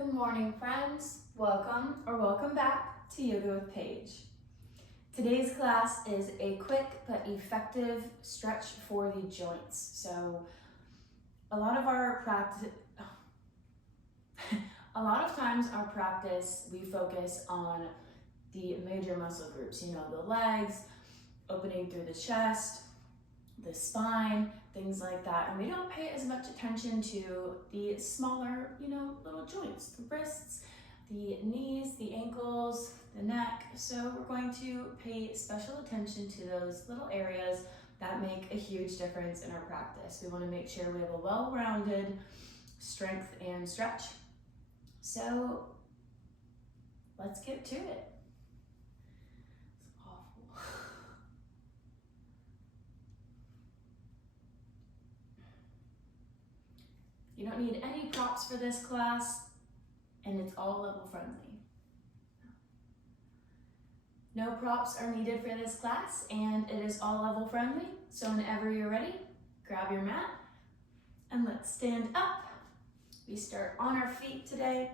Good morning, friends. Welcome back to Yoga with Paige. Today's class is a quick but effective stretch for the joints. So a lot of times our practice, we focus on the major muscle groups, the legs, opening through the chest, the spine, things like that. And we don't pay as much attention to the smaller, little joints, the wrists, the knees, the ankles, the neck. So we're going to pay special attention to those little areas that make a huge difference in our practice. We want to make sure we have a well-rounded strength and stretch. So let's get to it. It's awful. You don't need any props for this class, and it's all level friendly. No props are needed for this class, and it is all level friendly. So whenever you're ready, grab your mat, and let's stand up. We start on our feet today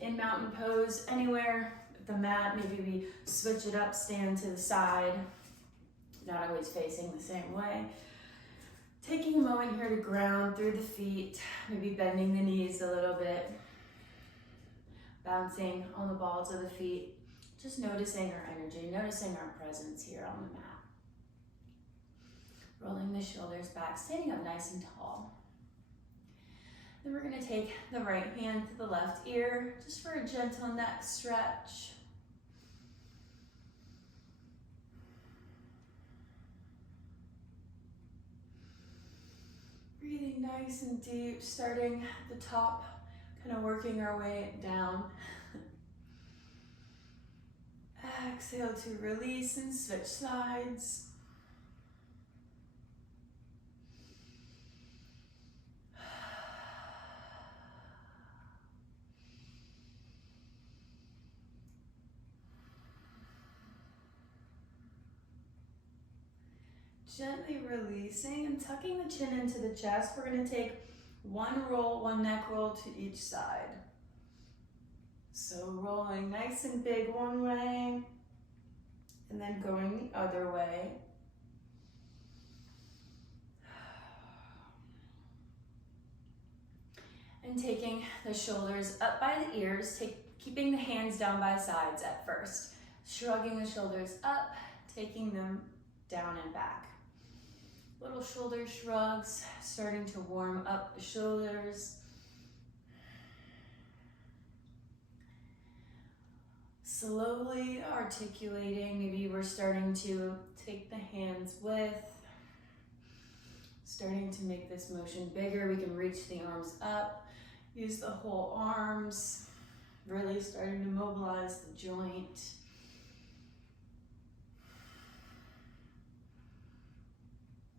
in mountain pose anywhere. The mat, maybe we switch it up, stand to the side, not always facing the same way. Taking a moment here to ground through the feet, maybe bending the knees a little bit, bouncing on the balls of the feet, just noticing our energy, noticing our presence here on the mat. Rolling the shoulders back, standing up nice and tall. Then we're gonna take the right hand to the left ear, just for a gentle neck stretch. Breathing nice and deep, starting at the top, kind of working our way down. Exhale to release and switch sides. Gently releasing and tucking the chin into the chest. We're going to take one roll, one neck roll to each side. So rolling nice and big one way, and then going the other way. And taking the shoulders up by the ears, keeping the hands down by sides at first. Shrugging the shoulders up, taking them down and back. Little shoulder shrugs, starting to warm up the shoulders. Slowly articulating, maybe we're starting to take the hands with, starting to make this motion bigger. We can reach the arms up, use the whole arms, really starting to mobilize the joint.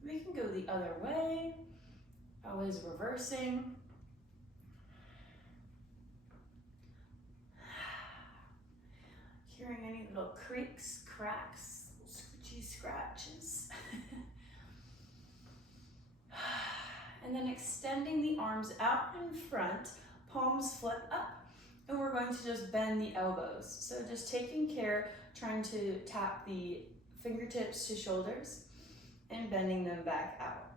We can go the other way, always reversing. Hearing any little creaks, cracks, little scratchy scratches. And then extending the arms out in front, palms flip up, and we're going to just bend the elbows. So just taking care, trying to tap the fingertips to shoulders and bending them back out.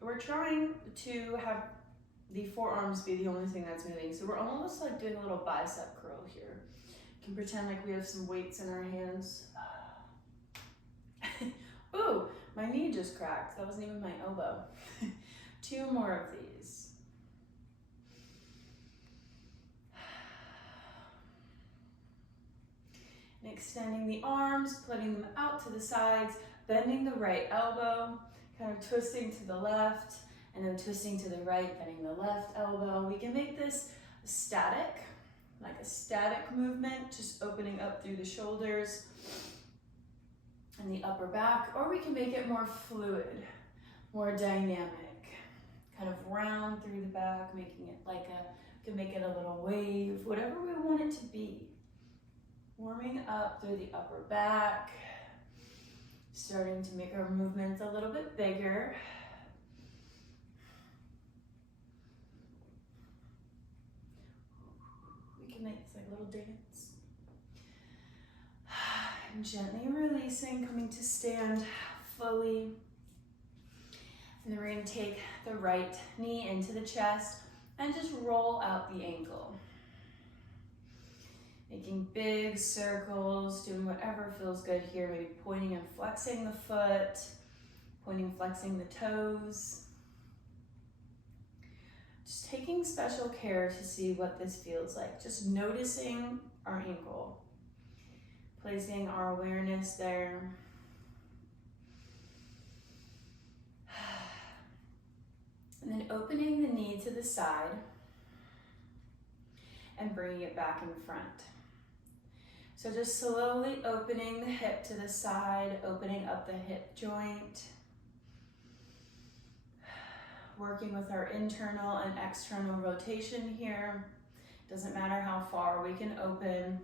We're trying to have the forearms be the only thing that's moving. So we're almost like doing a little bicep curl here. You can pretend like we have some weights in our hands. Ooh, my knee just cracked. That wasn't even my elbow. 2 more of these. And extending the arms, putting them out to the sides, bending the right elbow, kind of twisting to the left, and then twisting to the right, bending the left elbow. We can make this static, like a static movement, just opening up through the shoulders and the upper back, or we can make it more fluid, more dynamic, kind of round through the back, making it like we can make it a little wave, whatever we want it to be. Warming up through the upper back, starting to make our movements a little bit bigger. can make this like a little dance. And gently releasing, coming to stand fully. And then we're going to take the right knee into the chest and just roll out the ankle. Making big circles, doing whatever feels good here. Maybe pointing and flexing the foot, pointing, flexing the toes. Just taking special care to see what this feels like. Just noticing our ankle. Placing our awareness there. And then opening the knee to the side and bringing it back in front. So just slowly opening the hip to the side, opening up the hip joint. Working with our internal and external rotation here. Doesn't matter how far we can open,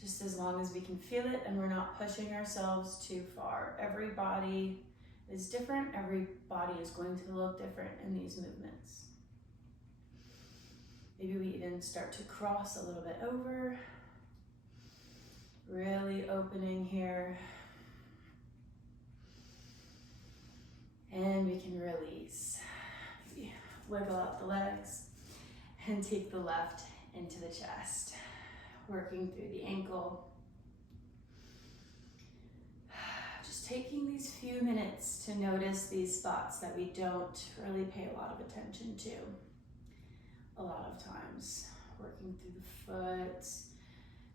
just as long as we can feel it and we're not pushing ourselves too far. Every body is different. Every body is going to look different in these movements. Maybe we even start to cross a little bit over. Really opening here. And we can release. Maybe wiggle out the legs and take the left into the chest. Working through the ankle. Just taking these few minutes to notice these spots that we don't really pay a lot of attention to. A lot of times. Working through the foot.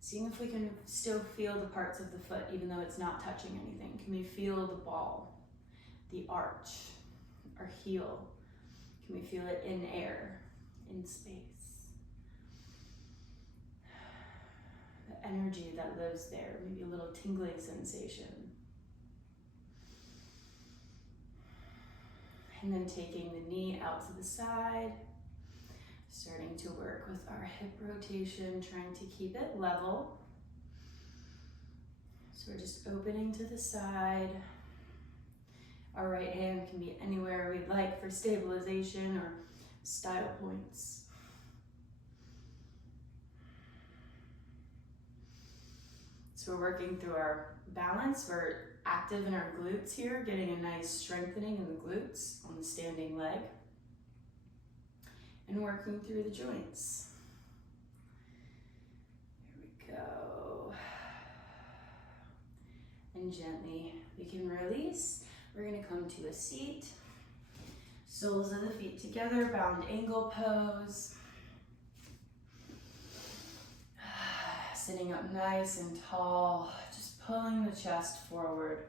Seeing if we can still feel the parts of the foot even though it's not touching anything. Can we feel the ball, the arch, our heel? Can we feel it in air, in space? The energy that lives there, maybe a little tingling sensation. And then taking the knee out to the side. Starting to work with our hip rotation, trying to keep it level. So we're just opening to the side. Our right hand can be anywhere we'd like for stabilization or style points. So we're working through our balance. We're active in our glutes here, getting a nice strengthening in the glutes on the standing leg. And working through the joints. Here we go. And gently we can release. We're going to come to a seat. Soles of the feet together, bound angle pose. Sitting up nice and tall, just pulling the chest forward.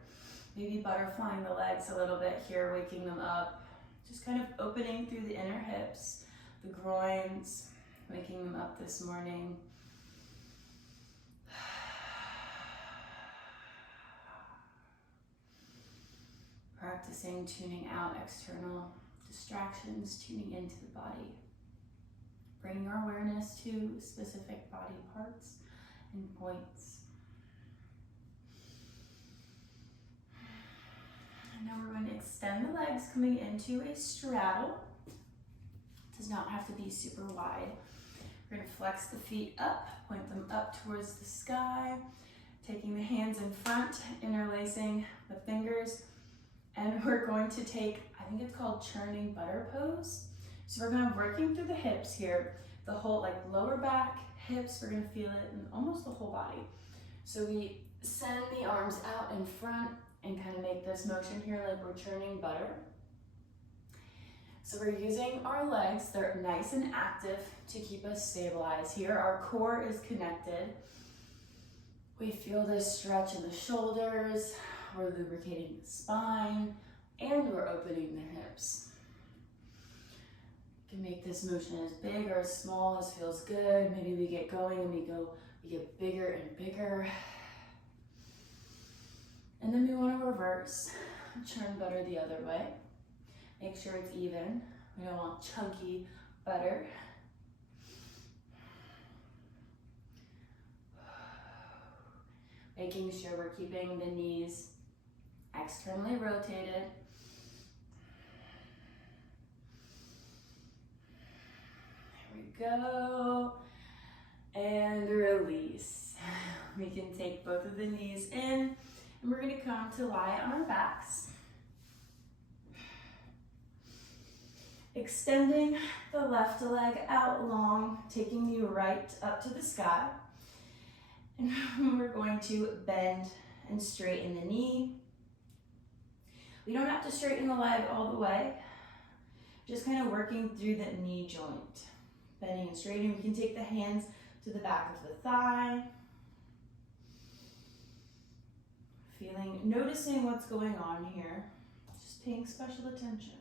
Maybe butterflying the legs a little bit here, waking them up. Just kind of opening through the inner hips. The groins, waking them up this morning. Practicing tuning out external distractions, tuning into the body. Bringing our awareness to specific body parts and points. And now we're going to extend the legs, coming into a straddle. Does not have to be super wide. We're going to flex the feet up, point them up towards the sky, taking the hands in front, interlacing the fingers, and we're going to take, I think it's called churning butter pose. So we're kind of working through the hips here, the whole like lower back, hips, we're going to feel it in almost the whole body. So we send the arms out in front and kind of make this motion here like we're churning butter. So we're using our legs, they're nice and active to keep us stabilized here. Our core is connected. We feel this stretch in the shoulders, we're lubricating the spine, and we're opening the hips. You can make this motion as big or as small as feels good. Maybe we get going and we get bigger and bigger. And then we want to reverse, churn butter the other way. Make sure it's even. We don't want chunky butter. Making sure we're keeping the knees externally rotated. There we go. And release. We can take both of the knees in, and we're gonna come to lie on our backs. Extending the left leg out long, taking the right up to the sky. And we're going to bend and straighten the knee. We don't have to straighten the leg all the way, just kind of working through the knee joint. Bending and straightening. We can take the hands to the back of the thigh. Noticing what's going on here. Just paying special attention.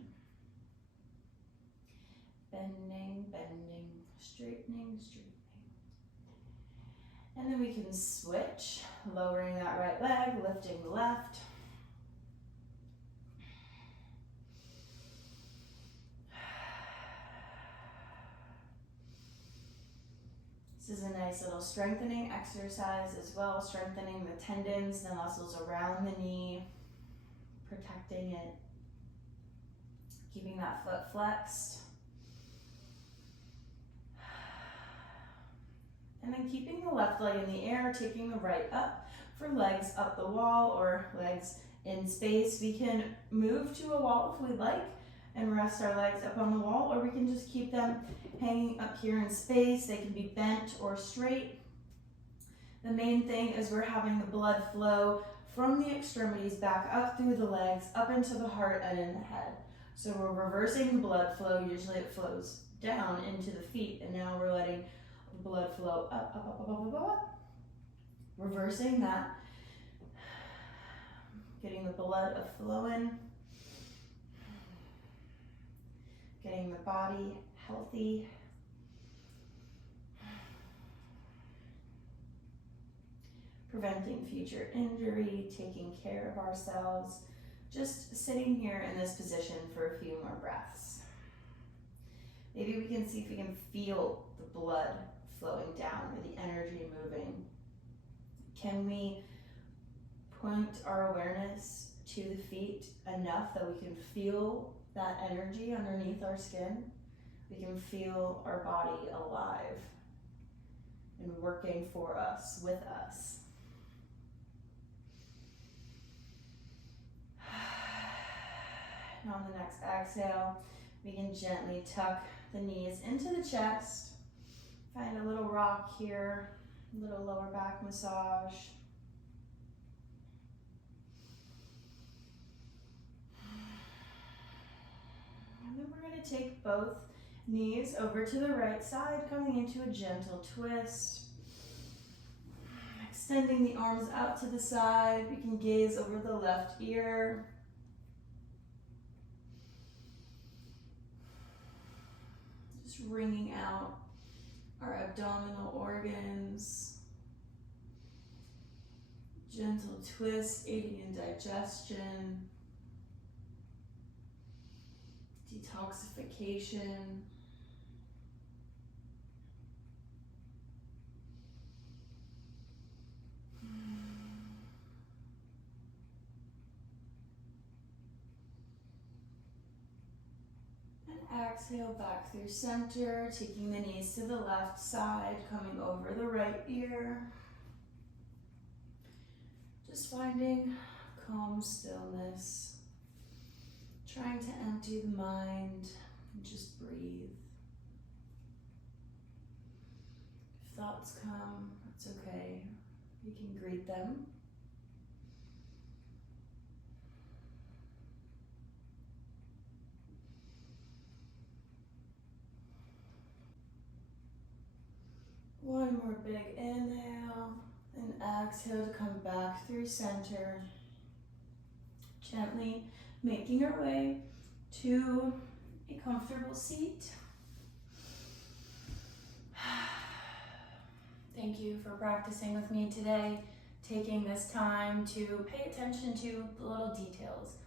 Bending, bending, straightening, straightening. And then we can switch, lowering that right leg, lifting the left. This is a nice little strengthening exercise as well, strengthening the tendons, the muscles around the knee, protecting it, keeping that foot flexed. And then keeping the left leg in the air, taking the right up for legs up the wall or legs in space. We can move to a wall if we'd like and rest our legs up on the wall, or we can just keep them hanging up here in space. They can be bent or straight. The main thing is we're having the blood flow from the extremities back up through the legs, up into the heart and in the head. So we're reversing the blood flow. Usually it flows down into the feet, and now we're letting the blood flow up, up, up, up, up, up, up. Reversing that. Getting the blood flowing. Getting the body healthy. Preventing future injury, taking care of ourselves. Just sitting here in this position for a few more breaths. Maybe we can see if we can feel the blood flowing down or the energy moving. Can we point our awareness to the feet enough that we can feel that energy underneath our skin? We can feel our body alive and working for us, with us. And on the next exhale, we can gently tuck the knees into the chest. Find a little rock here, a little lower back massage. And then we're going to take both knees over to the right side, coming into a gentle twist. Extending the arms out to the side. We can gaze over the left ear. Just wringing out our abdominal organs. Gentle twist, aiding in digestion. Detoxification. And exhale back through center, taking the knees to the left side, coming over the right ear. Just finding calm stillness. Trying to empty the mind and just breathe. If thoughts come, that's okay. You can greet them. One more big inhale and exhale to come back through center. Gently making our way to a comfortable seat. Thank you for practicing with me today, taking this time to pay attention to the little details,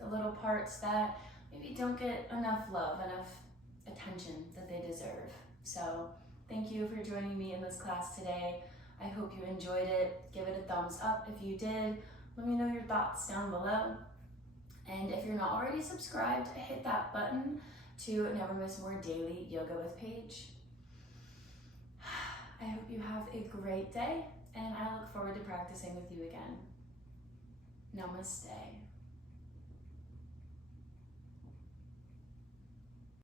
the little parts that maybe don't get enough love, enough attention that they deserve. So thank you for joining me in this class today. I hope you enjoyed it. Give it a thumbs up if you did. Let me know your thoughts down below. And if you're not already subscribed, hit that button to never miss more daily yoga with Paige. I hope you a great day, and I look forward to practicing with you again. Namaste.